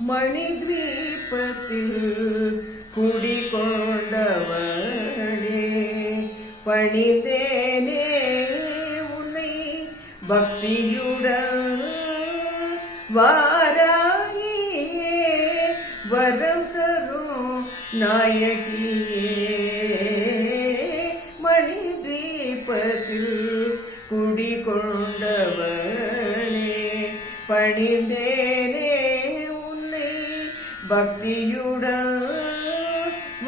மணித்வீபத்தில் குடிகொண்டவளே பணிந்தேனே உன்னை பக்தியுடன் வாராயே வரம் தரும் நாயகியே மணித்வீபத்தில் குடிகொண்டவளே பணிந்தேனே உன்னை பக்தியுடன்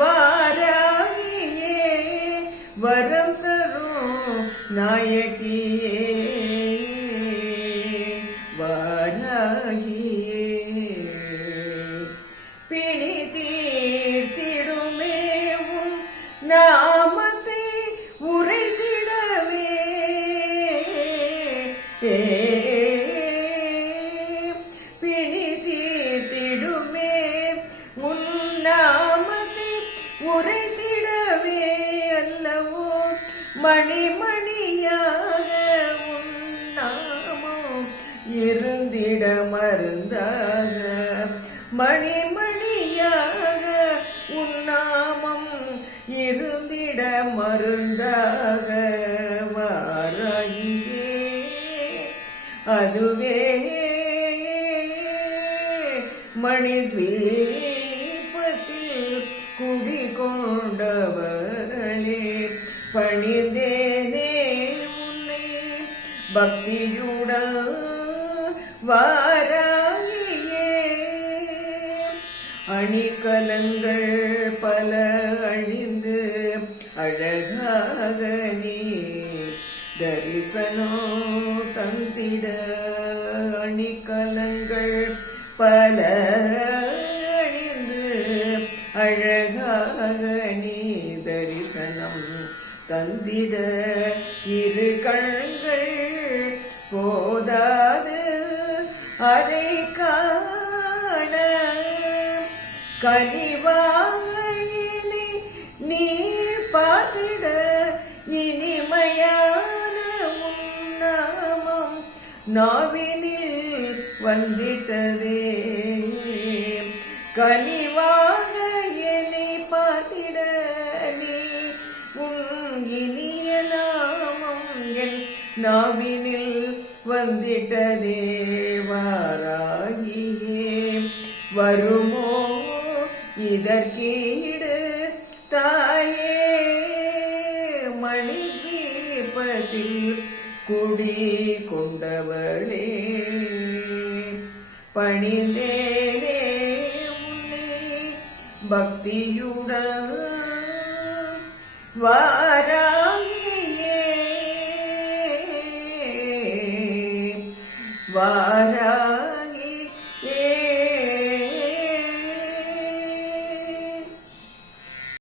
வாராயே வரம் தரும் நாயகியே வாராகியே பிணி தீர்த்திடுமே உன் நாமத்தை உரைத்திடவே பிணி தீர்த்திடுமே உன் நாமத்தை உரைத்திடவே அல்லவோ மணிமணியாக உன் நாமம் இருந்திட மருந்தாக மணிமணியாக உன் நாமம் இருந்திட மருந்தாக வாராயே அதுவே மணித்வீபத்தில் குடிகொண்டவளே பணிந்தேனே உன்னை பக்தியுடன் வாராயே அணிகலங்கள் பல அணிந்து அழகாக நீ தரிசனம் தந்திட அணிகலங்கள் பல அணிந்து அழகாக நீ தரிசனம் தந்திட இரு கண்கள் போதாது அதை காண கனிவாக நீ பார்த்திட இனிமையான முன்னாமம் நாவினில் வந்திட்டதே கனிவாக என்னை பார்த்திட நீ உன் இனிய நாமம் என் நாவினில் வந்திட்டதே வாராகியே வருமோ இதற்கீடு தாயே மணித்வீபத்தில் குடிகொண்டவளே பணிந்தேனே உன்னை பக்தியுடன் வாராகியே